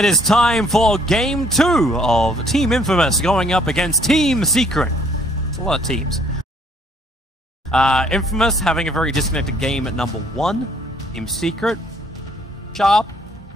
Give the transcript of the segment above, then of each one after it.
It is time for Game 2 of Team Infamous going up against Team Secret. It's a lot of teams. Infamous having a very disconnected game at number 1. Team Secret, sharp,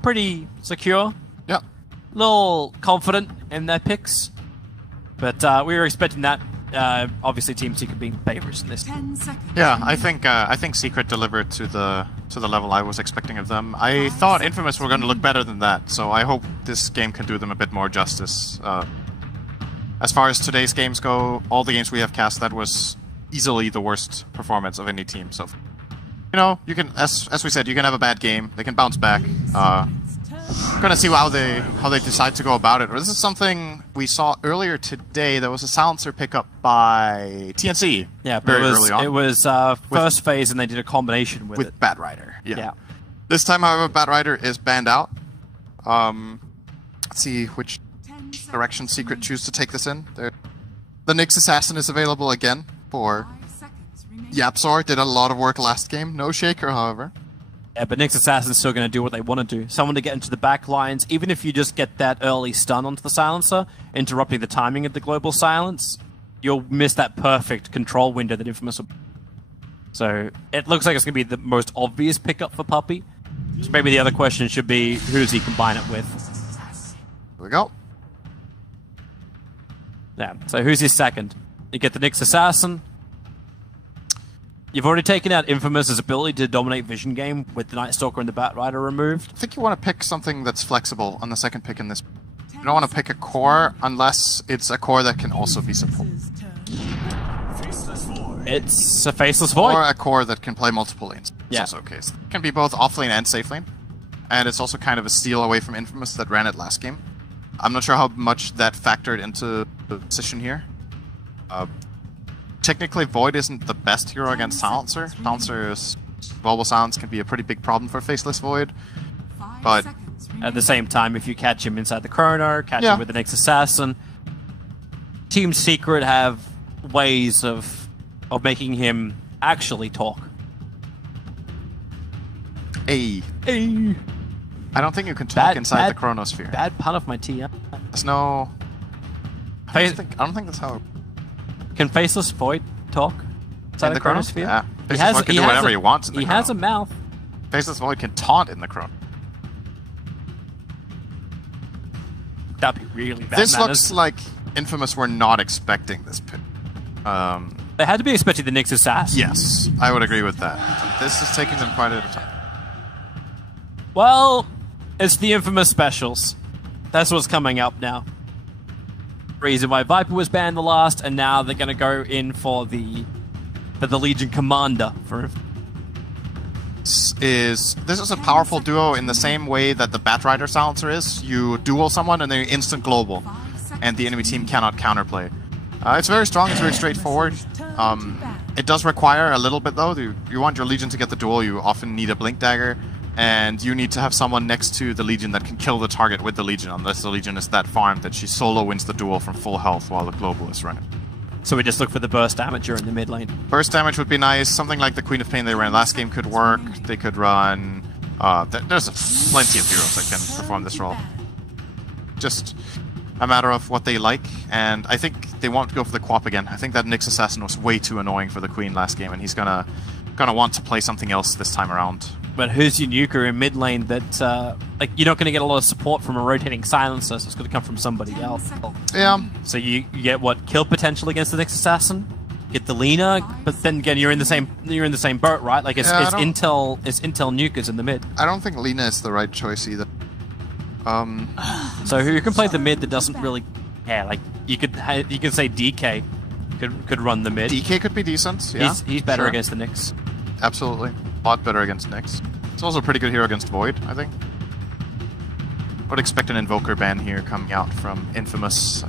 pretty secure. Yep. A little confident in their picks. But we were expecting that. Obviously, Team Secret being favorites in this. 10 seconds. Yeah, I think Secret delivered to the level I was expecting of them. I thought Infamous were going to look better than that, so I hope this game can do them a bit more justice. As far as today's games go, all the games we have cast, that was easily the worst performance of any team. So, you know, you can, as we said, you can have a bad game, they can bounce back. Gonna see how they decide to go about it. This is something we saw earlier today. There was a silencer pickup by TNC. Yeah, very early on. It was first phase, and they did a combination with it. Batrider. Yeah. This time, however, Batrider is banned out. Let's see which direction Secret choose to take this in. The Nyx Assassin is available again for Yapzor. Did a lot of work last game. No Shaker, however. Yeah, but Nyx Assassin's still going to do what they want to do. Someone to get into the back lines, even if you just get that early stun onto the silencer, interrupting the timing of the global silence, you'll miss that perfect control window that Infamous will... So, it looks like it's going to be the most obvious pickup for Puppy. So maybe the other question should be, who does he combine it with? Here we go. Yeah, so who's his second? You get the Nyx Assassin. You've already taken out Infamous' ability to dominate Vision game with the Night Stalker and the Batrider removed. I think you want to pick something that's flexible on the second pick in this. You don't want to pick a core unless it's a core that can also be supported. It's a Faceless Void. Or a core that can play multiple lanes. It's Yeah. also okay. It can be both off lane and safe lane. And it's also kind of a steal away from Infamous that ran it last game. I'm not sure how much that factored into the position here. Technically, Void isn't the best hero against Silencer. Silencer's global silence can be a pretty big problem for Faceless Void. But at the same time, if you catch him inside the corner, catch him with the Nyx Assassin, Team Secret have ways of making him actually talk. Hey. Hey. I don't think you can talk inside the Chronosphere. Bad pun of my TM. There's no... I don't think that's how... Can Faceless Void talk inside the Chronosphere? Yeah. Faceless Void can do whatever he wants in the He has a mouth. Faceless Void can taunt in the Chrono. That'd be really bad. This looks like Infamous were not expecting this pick. They had to be expecting the Nyx Assassin. Yes, I would agree with that. This is taking them quite a time. Well, it's the Infamous specials. That's what's coming up now. Reason why Viper was banned the last, and now they're going to go in for the Legion Commander. This is a powerful duo in the same way that the Batrider Silencer is. You duel someone and they're instant global, and the enemy team cannot counterplay. It's very strong, it's very straightforward. It does require a little bit though. You want your Legion to get the duel, you often need a Blink Dagger, and you need to have someone next to the Legion that can kill the target with the Legion, unless the Legion is that farmed that she solo wins the duel from full health while the global is running. So we just look for the burst damage during the mid lane. Burst damage would be nice. Something like the Queen of Pain they ran last game could work. They could run... there's plenty of heroes that can perform this role. Just a matter of what they like, and I think they won't go for the Quap again. I think that Nyx Assassin was way too annoying for the Queen last game, and he's gonna want to play something else this time around. But who's your nuker in mid lane that, like, you're not going to get a lot of support from a rotating silencer, so it's going to come from somebody else. Yeah. So you get what, kill potential against the Nyx Assassin, get the Lina, but then again you're in the same boat, right? Like it's Intel nukers in the mid. I don't think Lina is the right choice either. So who can play the mid that doesn't really care? Like you could say DK could run the mid. DK could be decent. Yeah, he's better against the Nyx. Absolutely. A lot better against Nyx. It's also a pretty good hero against Void, I think. Would expect an Invoker ban here coming out from Infamous.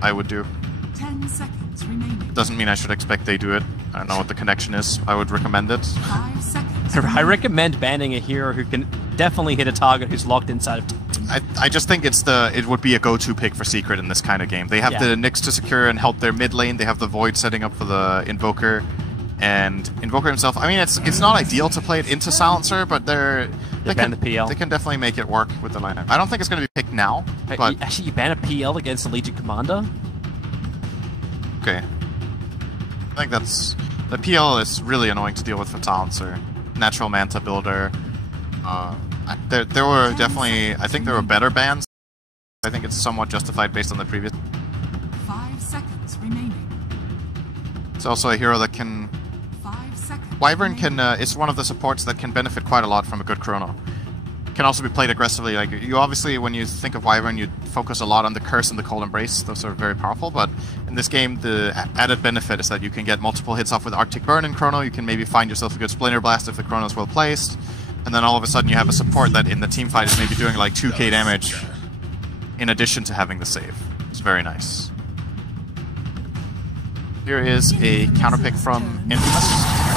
I would do. 10 seconds remaining. Doesn't mean I should expect they do it. I don't know what the connection is. I would recommend it. 5 seconds. I recommend banning a hero who can definitely hit a target who's locked inside of... I just think it would be a go-to pick for Secret in this kind of game. They have the Nyx to secure and help their mid lane. They have the Void setting up for the Invoker. and Invoker himself. I mean, it's not ideal to play it into Silencer, but they ban the PL. They can definitely make it work with the lineup. I don't think it's going to be picked now, but Actually, you ban a PL against the Legion Commander? okay. I think that's... The PL is really annoying to deal with for Silencer. Natural Manta Builder. There were definitely... I think there were better bans. I think it's somewhat justified based on the previous... 5 seconds remaining. It's also a hero that can... 5 seconds. Wyvern remaining. can is one of the supports that can benefit quite a lot from a good chrono. Can also be played aggressively. Like you obviously, when you think of Wyvern, you focus a lot on the Curse and the Cold Embrace. Those are very powerful. But in this game, the added benefit is that you can get multiple hits off with Arctic Burn and Chrono. You can maybe find yourself a good Splinter Blast if the Chrono is well placed, and then all of a sudden you have a support that in the team fight is maybe doing like 2k damage in addition to having the save. It's very nice. Here is a counter pick from Infamous.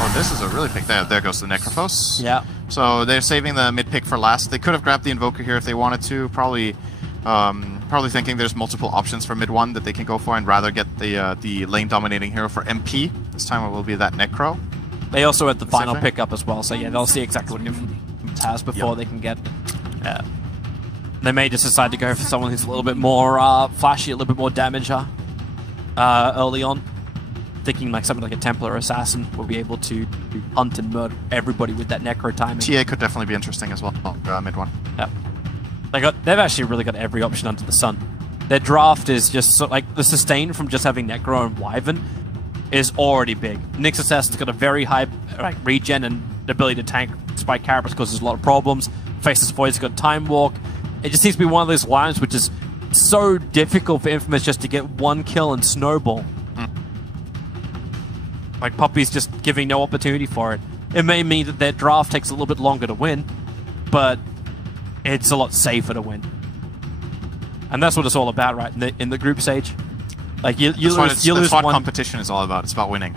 Oh, this is a really pick. There goes the Necrophos. Yeah. So they're saving the mid pick for last. They could have grabbed the Invoker here if they wanted to. Probably thinking there's multiple options for mid 1 that they can go for, and rather get the lane dominating hero for MP. This time it will be that Necro. They also had the final thing. pickup as well, so yeah, they'll see exactly what Infamous has before they can get it. They may just decide to go for someone who's a little bit more flashy, a little bit more damage early on. Thinking like something like a Templar Assassin will be able to hunt and murder everybody with that Necro timing. TA could definitely be interesting as well, mid 1. Yeah. They've actually really got every option under the sun. Their draft is just so, like the sustain from just having Necro and Wyvern is already big. Nyx Assassin's got a very high regen and the ability to tank Spike Carapace causes a lot of problems. Faceless Void's got Time Walk. It just seems to be one of those lines which is so difficult for Infamous just to get one kill and snowball. Like Puppy's just giving no opportunity for it. It may mean that their draft takes a little bit longer to win, but it's a lot safer to win. And that's what it's all about, right? In the group stage, like you lose That's what one competition is all about. It's about winning.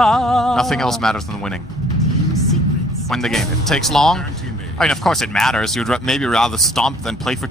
Ah. Nothing else matters than winning. Team secrets. Win the game. If it takes long, I mean, of course it matters. You'd maybe rather stomp than play for